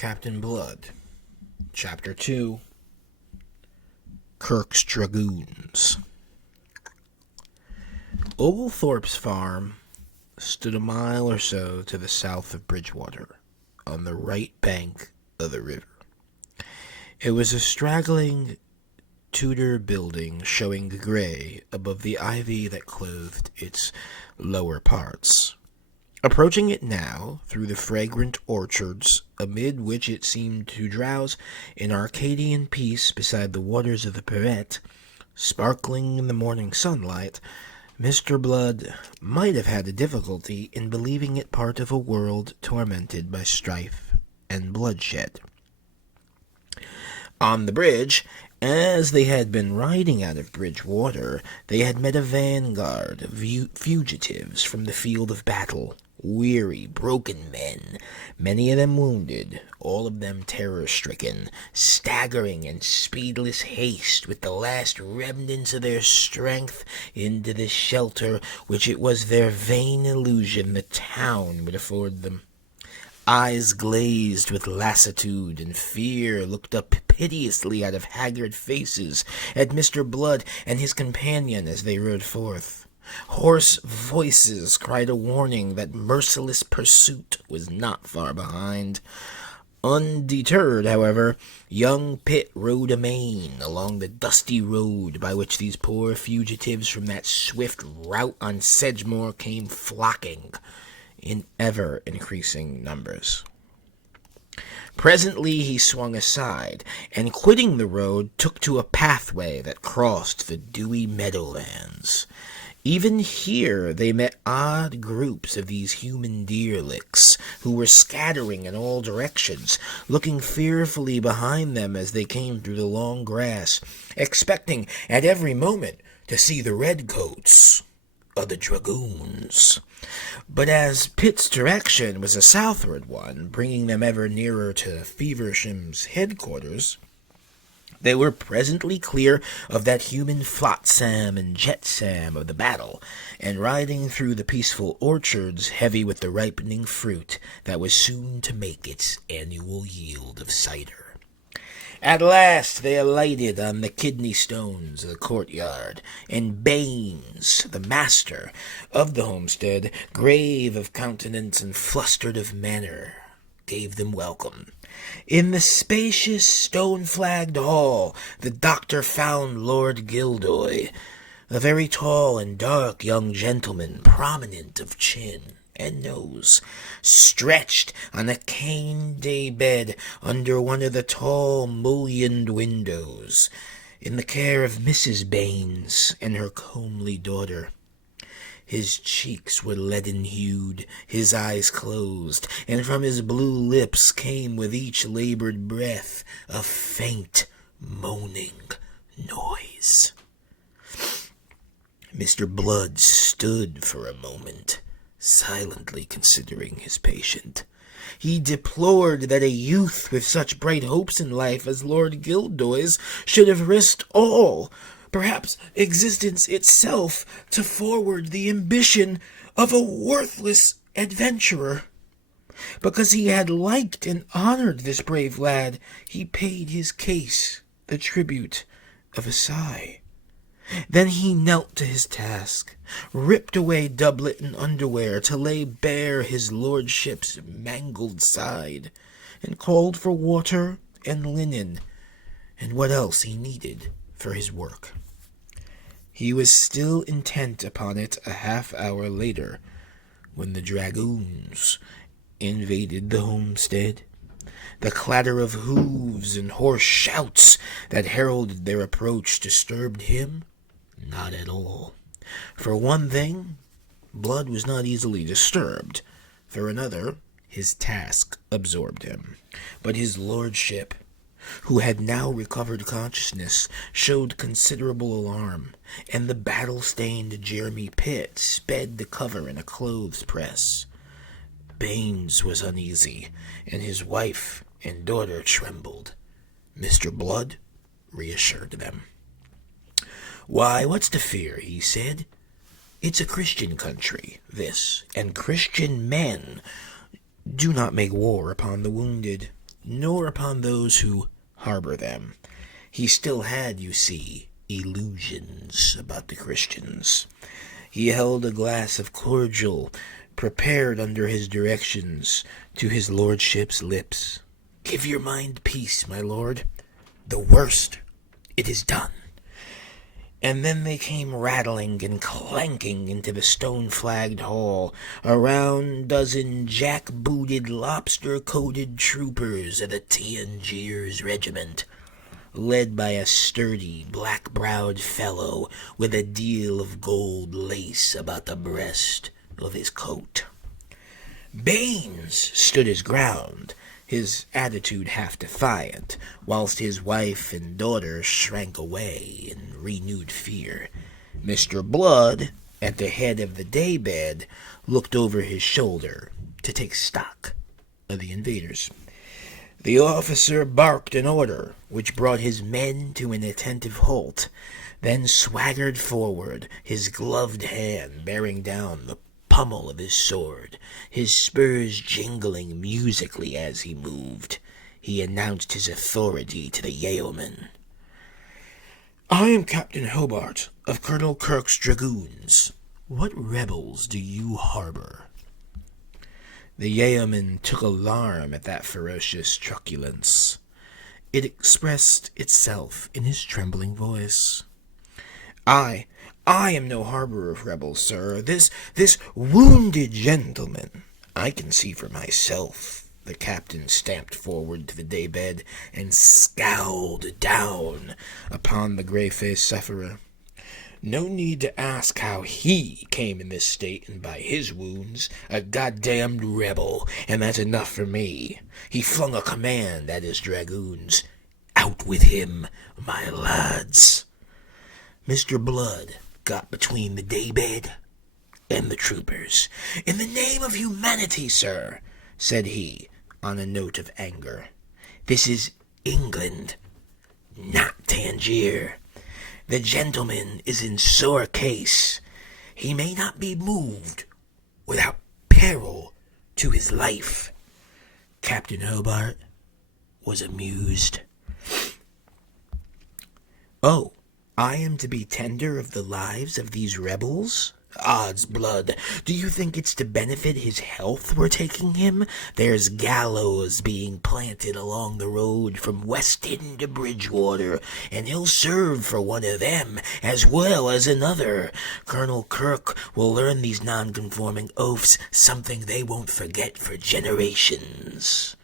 Captain Blood, Chapter 2, Kirk's Dragoons. Oglethorpe's farm stood a mile or so to the south of Bridgewater, on the right bank of the river. It was a straggling Tudor building showing gray above the ivy that clothed its lower parts. Approaching it now, through the fragrant orchards, amid which it seemed to drowse in Arcadian peace beside the waters of the Perrette, sparkling in the morning sunlight, Mr. Blood might have had a difficulty in believing it part of a world tormented by strife and bloodshed. On the bridge, as they had been riding out of Bridgewater, they had met a vanguard of fugitives from the field of battle. Weary, broken men, many of them wounded, all of them terror-stricken, staggering in speedless haste with the last remnants of their strength into the shelter which it was their vain illusion the town would afford them. Eyes glazed with lassitude and fear looked up piteously out of haggard faces at Mr. Blood and his companion as they rode forth. Hoarse voices cried a warning that merciless pursuit was not far behind. Undeterred, however, young Pitt rode amain along the dusty road by which these poor fugitives from that swift rout on Sedgemoor came flocking in ever-increasing numbers. Presently he swung aside, and quitting the road, took to a pathway that crossed the dewy meadowlands. Even here they met odd groups of these human deerlicks, who were scattering in all directions, looking fearfully behind them as they came through the long grass, expecting at every moment to see the redcoats of the dragoons. But as Pitt's direction was a southward one, bringing them ever nearer to Feversham's headquarters, they were presently clear of that human flotsam and jetsam of the battle, and riding through the peaceful orchards heavy with the ripening fruit that was soon to make its annual yield of cider. At last they alighted on the kidney stones of the courtyard, and Baines, the master of the homestead, grave of countenance and flustered of manner, gave them welcome. In the spacious stone-flagged hall the doctor found Lord Gildoy, a very tall and dark young gentleman, prominent of chin and nose, stretched on a cane-day bed under one of the tall mullioned windows, in the care of Mrs. Baines and her comely daughter. His cheeks were leaden-hued, his eyes closed, and from his blue lips came with each labored breath a faint, moaning noise. Mr. Blood stood for a moment, silently considering his patient. He deplored that a youth with such bright hopes in life as Lord Gildoy's should have risked all, perhaps existence itself, to forward the ambition of a worthless adventurer. Because he had liked and honored this brave lad, he paid his case the tribute of a sigh. Then he knelt to his task, ripped away doublet and underwear to lay bare his lordship's mangled side, and called for water and linen, and what else he needed for his work. He was still intent upon it a half-hour later, when the dragoons invaded the homestead. The clatter of hooves and hoarse shouts that heralded their approach disturbed him not at all. For one thing, Blood was not easily disturbed. For another, his task absorbed him. But his lordship, who had now recovered consciousness, showed considerable alarm, and the battle-stained Jeremy Pitt sped to cover in a clothes-press. Baines was uneasy, and his wife and daughter trembled. Mr. Blood reassured them. "Why, what's to fear?" he said. "It's a Christian country, this, and Christian men do not make war upon the wounded. nor upon those who harbor them. He still had, you see, illusions about the Christians. He held a glass of cordial, prepared under his directions, to his lordship's lips. "Give your mind peace, my lord. The worst, it is done." And then they came rattling and clanking into the stone-flagged hall, a round dozen jack-booted, lobster-coated troopers of the Tangiers regiment, led by a sturdy, black-browed fellow with a deal of gold lace about the breast of his coat. Baines stood his ground, his attitude half defiant, whilst his wife and daughter shrank away in renewed fear. Mr. Blood, at the head of the daybed, looked over his shoulder to take stock of the invaders. The officer barked an order, which brought his men to an attentive halt, then swaggered forward, his gloved hand bearing down the pummel of his sword, his spurs jingling musically as he moved. He announced his authority to the yeoman. "I am Captain Hobart of Colonel Kirk's Dragoons. What rebels do you harbor?" The yeoman took alarm at that ferocious truculence. It expressed itself in his trembling voice. I am no harborer of rebels, sir. This wounded gentleman, I can see for myself." The captain stamped forward to the daybed and scowled down upon the gray-faced sufferer. "No need to ask how he came in this state and by his wounds. A goddamned rebel, and that's enough for me." He flung a command at his dragoons. "Out with him, my lads." Mr. Blood got between the daybed and the troopers. "In the name of humanity, sir," said he, on a note of anger, "this is England, not Tangier. The gentleman is in sore case. He may not be moved without peril to his life." Captain Hobart was amused. "Oh, I am to be tender of the lives of these rebels? Odds blood, do you think it's to benefit his health we're taking him? There's gallows being planted along the road from Weston to Bridgewater, and he'll serve for one of them as well as another. Colonel Kirk will learn these non-conforming oafs something they won't forget for generations."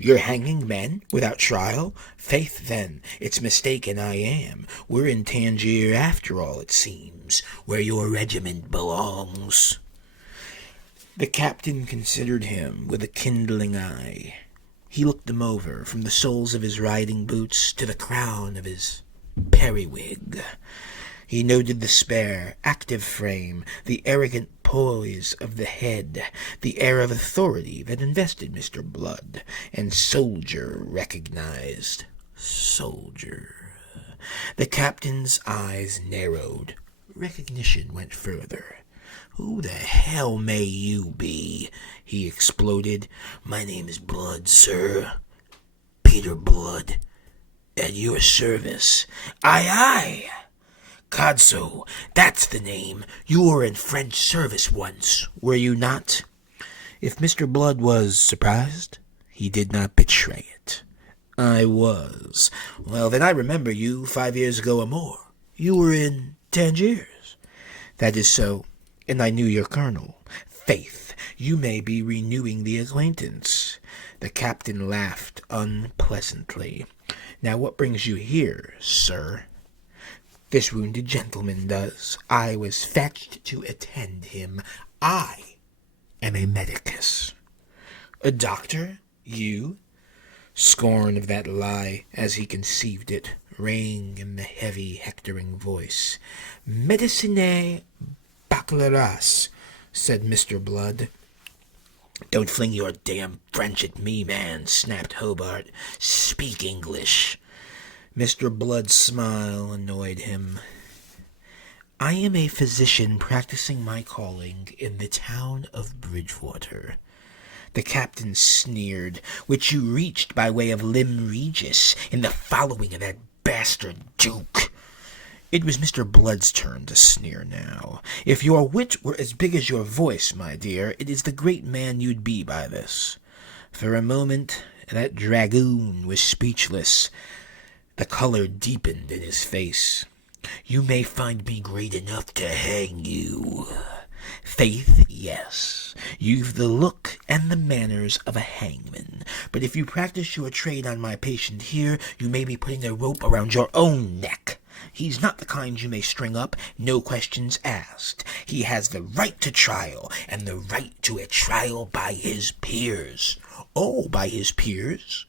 "You're hanging men without trial? Faith, then, it's mistaken I am. We're in Tangier after all, it seems, where your regiment belongs." The captain considered him with a kindling eye. He looked them over, from the soles of his riding boots to the crown of his periwig. He noted the spare, active frame, the arrogant poise of the head, the air of authority that invested Mr. Blood, and soldier recognized soldier. The captain's eyes narrowed. Recognition went further. "Who the hell may you be?" he exploded. "My name is Blood, sir. Peter Blood. At your service." "Aye, aye." "Codso, that's the name. You were in French service once, were you not?" If Mr. Blood was surprised, he did not betray it. "I was." "Well, then I remember you 5 years ago or more. You were in Tangiers." "That is so, and I knew your colonel." "Faith, you may be renewing the acquaintance." The captain laughed unpleasantly. "Now what brings you here, sir?" "This wounded gentleman does. I was fetched to attend him. I am a medicus." "A doctor? You?" Scorn of that lie, as he conceived it, rang in the heavy, hectoring voice. "Medicinae baccalaras," said Mr. Blood. "Don't fling your damn French at me, man," snapped Hobart. "Speak English." Mr. Blood's smile annoyed him. "I am a physician practicing my calling in the town of Bridgewater. The captain sneered. "Which you reached by way of Lim Regis in the following of that bastard Duke." It was Mr. Blood's turn to sneer now. "If your wit were as big as your voice, my dear, it is the great man you'd be by this." For a moment that dragoon was speechless. The color deepened in his face. "You may find me great enough to hang you. Faith, yes, you've the look and the manners of a hangman. But if you practice your trade on my patient here, you may be putting a rope around your own neck. He's not the kind you may string up, no questions asked. He has the right to trial, and the right to a trial by his peers." "Oh, by his peers?"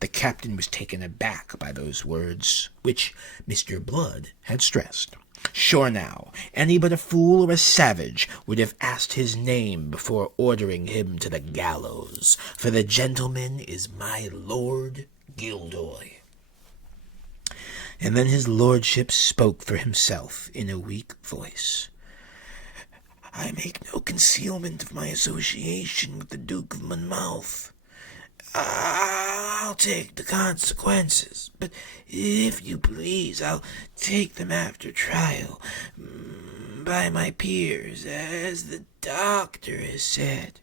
The captain was taken aback by those words, which Mr. Blood had stressed. Sure now, any but a fool or a savage would have asked his name before ordering him to the gallows, for the gentleman is my Lord Gildoy. And then his lordship spoke for himself in a weak voice. "I make no concealment of my association with the Duke of Monmouth. I'll take the consequences, but if you please, I'll take them after trial, by my peers, as the doctor has said."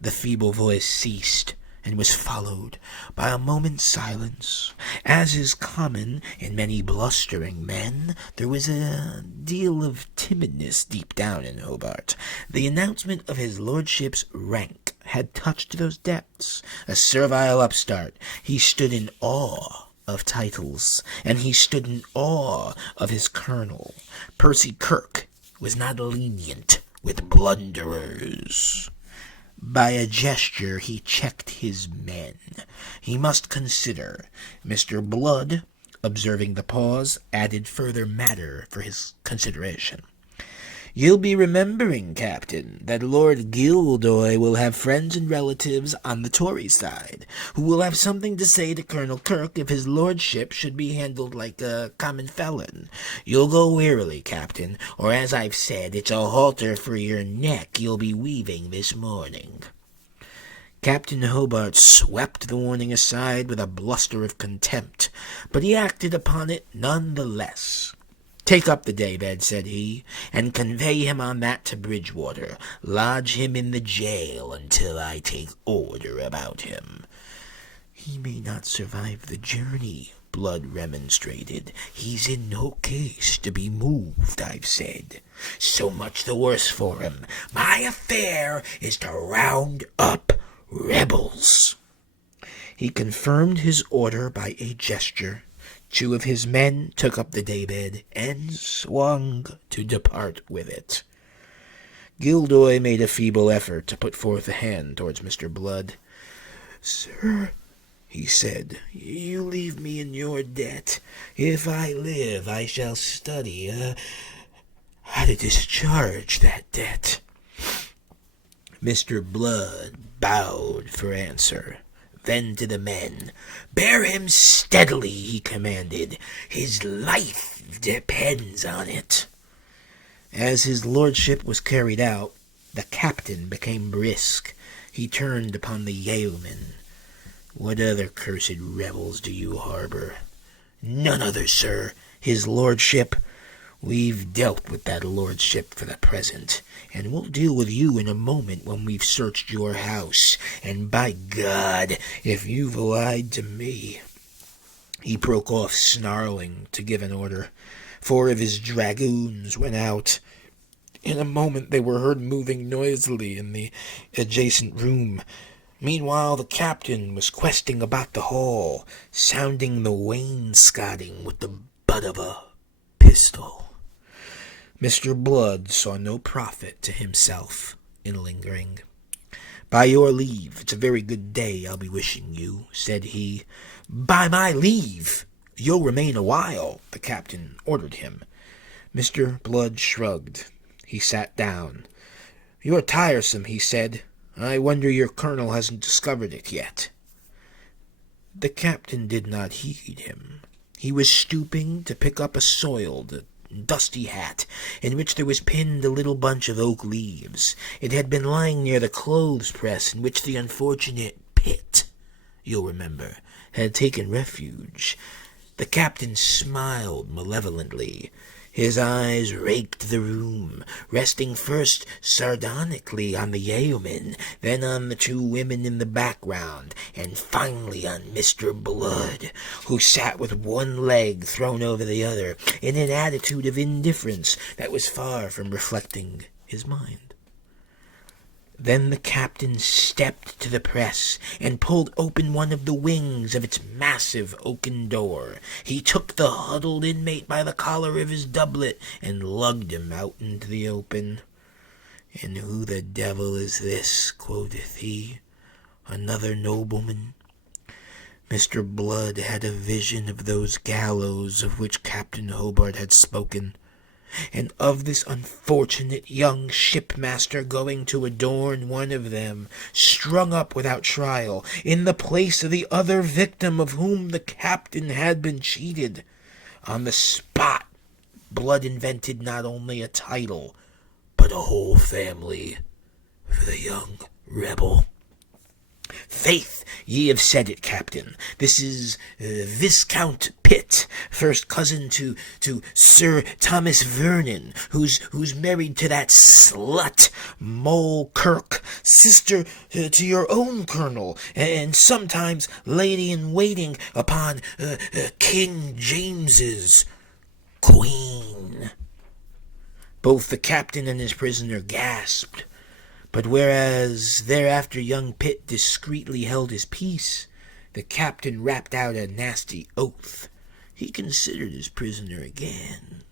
The feeble voice ceased, and was followed by a moment's silence. As is common in many blustering men, there was a deal of timidness deep down in Hobart. The announcement of his lordship's rank had touched those depths. A servile upstart, he stood in awe of titles, and he stood in awe of his colonel. Percy Kirke was not lenient with blunderers. By a gesture he checked his men. He must consider. Mr. Blood, observing the pause, added further matter for his consideration. "You'll be remembering, Captain, that Lord Gildoy will have friends and relatives on the Tory side, who will have something to say to Colonel Kirke if his lordship should be handled like a common felon. You'll go warily, Captain, or as I've said, it's a halter for your neck you'll be weaving this morning." Captain Hobart swept the warning aside with a bluster of contempt, but he acted upon it none the less. "Take up the daybed," said he, "and convey him on that to Bridgewater. Lodge him in the jail until I take order about him." "He may not survive the journey," Blood remonstrated. "He's in no case to be moved, I've said." "So much the worse for him. My affair is to round up rebels." He confirmed his order by a gesture. Two of his men took up the daybed and swung to depart with it. Gildoy made a feeble effort to put forth a hand towards Mr. Blood. "Sir," he said, "you leave me in your debt. If I live, I shall study how to discharge that debt." Mr. Blood bowed for answer. Then to the men, "Bear him steadily," he commanded. "His life depends on it." As his lordship was carried out, the captain became brisk. He turned upon the yeoman. "What other cursed rebels do you harbor?" "None other, sir. His lordship." "We've dealt with that lordship for the present, and we'll deal with you in a moment when we've searched your house. And by God, if you've lied to me—" He broke off, snarling, to give an order. 4 of his dragoons went out. In a moment they were heard moving noisily in the adjacent room. Meanwhile the captain was questing about the hall, sounding the wainscoting with the butt of a pistol. Mr. Blood saw no profit to himself in lingering. "By your leave, it's a very good day I'll be wishing you," said he. "By my leave! You'll remain a while," the captain ordered him. Mr. Blood shrugged. He sat down. "You're tiresome," he said. "I wonder your colonel hasn't discovered it yet." The captain did not heed him. He was stooping to pick up a soiled and dusty hat, in which there was pinned a little bunch of oak leaves. It had been lying near the clothes-press in which the unfortunate Pitt, you'll remember, had taken refuge. The captain smiled malevolently. His eyes raked the room, resting first sardonically on the yeoman, then on the two women in the background, and finally on Mr. Blood, who sat with one leg thrown over the other, in an attitude of indifference that was far from reflecting his mind. Then the captain stepped to the press and pulled open one of the wings of its massive oaken door. He took the huddled inmate by the collar of his doublet and lugged him out into the open. "And who the devil is this?" quoth he. "Another nobleman?" Mr. Blood had a vision of those gallows of which Captain Hobart had spoken, and of this unfortunate young shipmaster going to adorn one of them, strung up without trial, in the place of the other victim of whom the captain had been cheated. On the spot, Blood invented not only a title, but a whole family for the young rebel. "Faith, ye have said it, Captain. This is Viscount Pitt, first cousin to Sir Thomas Vernon, who's married to that slut Moll Kirk, sister to your own colonel, and sometimes lady-in-waiting upon King James's queen." Both the captain and his prisoner gasped. But whereas thereafter young Pitt discreetly held his peace, the captain rapped out a nasty oath. He considered his prisoner again.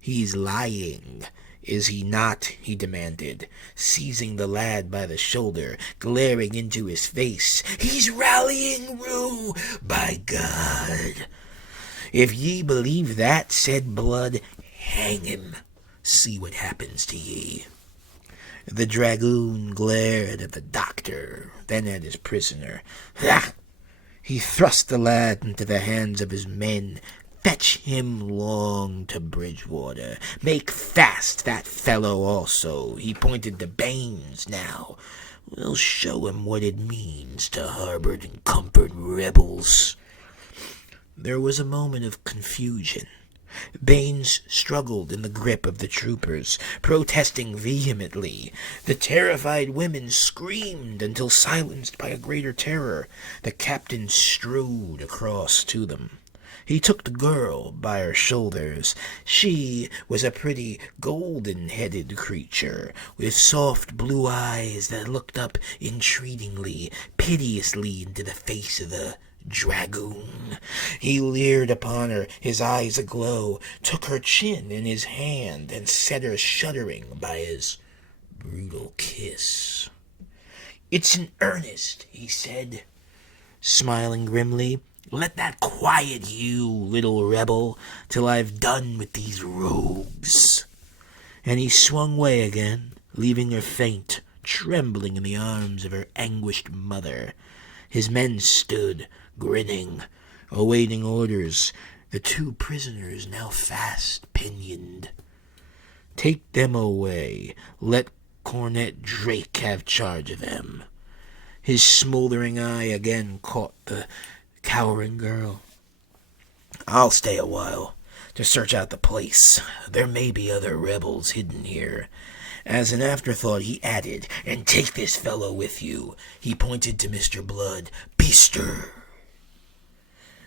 "He's lying, is he not?" he demanded, seizing the lad by the shoulder, glaring into his face. "He's rallying Rue, by God!" "If ye believe that," said Blood, "hang him. See what happens to ye." The dragoon glared at the doctor, then at his prisoner. "Ha!" He thrust the lad into the hands of his men. "Fetch him long to Bridgewater. Make fast that fellow also." He pointed to Baines now. "We'll show him what it means to harbor and comfort rebels." There was a moment of confusion. Baines struggled in the grip of the troopers, protesting vehemently. The terrified women screamed until silenced by a greater terror. The captain strode across to them. He took the girl by her shoulders. She was a pretty golden-headed creature, with soft blue eyes that looked up entreatingly, piteously into the face of the dragoon. He leered upon her, his eyes aglow, took her chin in his hand, and set her shuddering by his brutal kiss. "It's in earnest," he said, smiling grimly. "Let that quiet you, little rebel, till I've done with these rogues." And he swung away again, leaving her faint, trembling in the arms of her anguished mother. His men stood, grinning, awaiting orders, the two prisoners now fast pinioned. "Take them away. Let Cornet Drake have charge of them." His smoldering eye again caught the cowering girl. "I'll stay a while to search out the place. There may be other rebels hidden here." As an afterthought, he added, "And take this fellow with you." He pointed to Mr. Blood. "Be stir."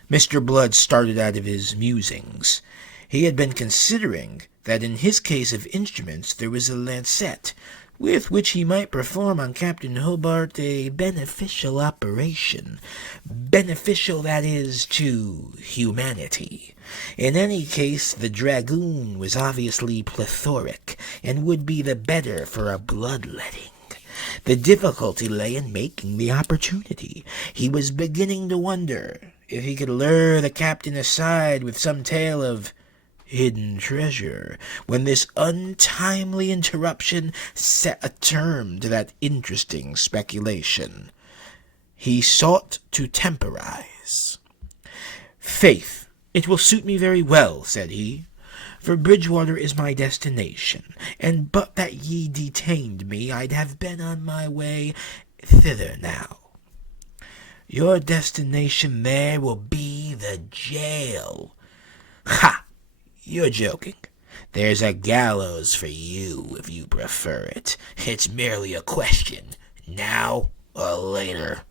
Mr. Blood started out of his musings. He had been considering that in his case of instruments there was a lancet, with which he might perform on Captain Hobart a beneficial operation. Beneficial, that is, to humanity. In any case, the dragoon was obviously plethoric, and would be the better for a bloodletting. The difficulty lay in making the opportunity. He was beginning to wonder if he could lure the captain aside with some tale of hidden treasure, when this untimely interruption set a term to that interesting speculation. He sought to temporize. "Faith, it will suit me very well," said he, For Bridgewater is my destination, and but that ye detained me, I'd have been on my way thither now. Your destination there will be the jail. Ha! You're joking. There's a gallows for you if you prefer it. It's merely a question, now or later.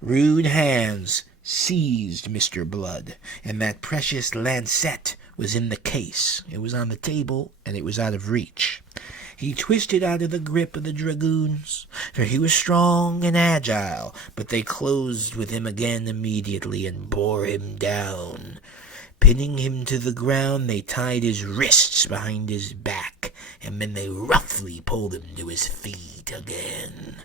Rude hands seized Mr. Blood, and that precious lancet was in the case. It was on the table, and it was out of reach. He twisted out of the grip of the dragoons, for he was strong and agile, but they closed with him again immediately and bore him down. Pinning him to the ground, they tied his wrists behind his back, and then they roughly pulled him to his feet again.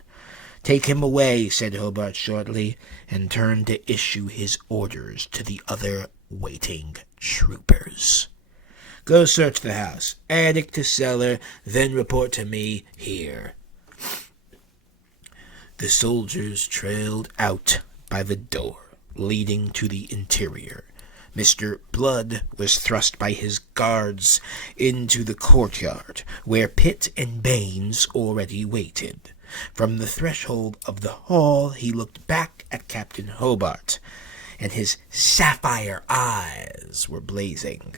"Take him away," said Hobart shortly, and turned to issue his orders to the other waiting troopers. "Go search the house, attic to cellar, then report to me here." The soldiers trailed out by the door leading to the interior. Mr. Blood was thrust by his guards into the courtyard, where Pitt and Baines already waited. From the threshold of the hall he looked back at Captain Hobart, and his sapphire eyes were blazing.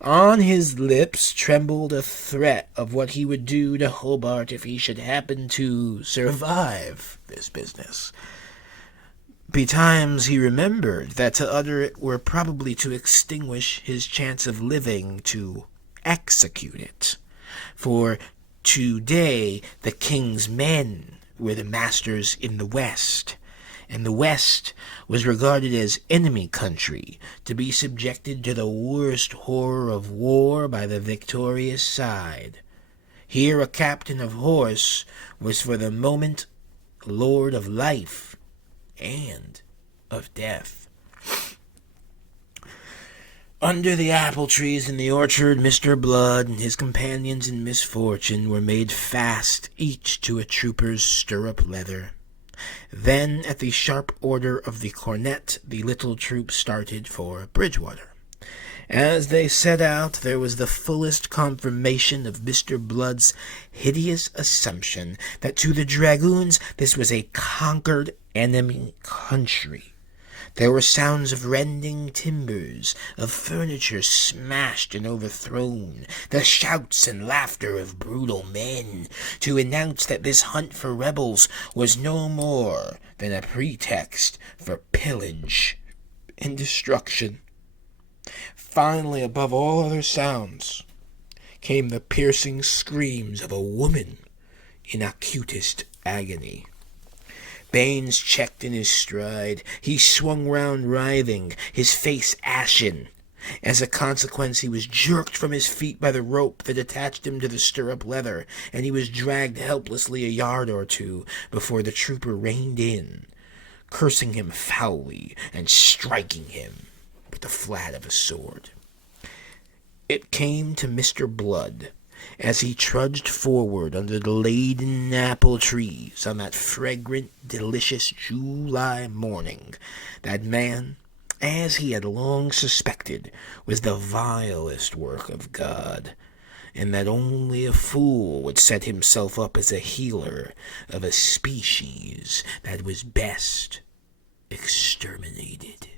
On his lips trembled a threat of what he would do to Hobart if he should happen to survive this business. Betimes he remembered that to utter it were probably to extinguish his chance of living to execute it. For today the king's men were the masters in the West, and the West was regarded as enemy country, to be subjected to the worst horror of war by the victorious side. Here a captain of horse was for the moment lord of life and of death. Under the apple trees in the orchard, Mr. Blood and his companions in misfortune were made fast, each to a trooper's stirrup leather. Then, at the sharp order of the cornet, the little troop started for Bridgewater. As they set out, there was the fullest confirmation of Mr. Blood's hideous assumption that to the dragoons this was a conquered enemy country. There were sounds of rending timbers, of furniture smashed and overthrown, the shouts and laughter of brutal men, to announce that this hunt for rebels was no more than a pretext for pillage and destruction. Finally, above all other sounds, came the piercing screams of a woman in acutest agony. Baines checked in his stride. He swung round writhing, his face ashen. As a consequence, he was jerked from his feet by the rope that attached him to the stirrup leather, and he was dragged helplessly a yard or two before the trooper reined in, cursing him foully and striking him with the flat of a sword. It came to Mr. Blood, as he trudged forward under the laden apple trees on that fragrant, delicious July morning, that man, as he had long suspected, was the vilest work of God, and that only a fool would set himself up as a healer of a species that was best exterminated.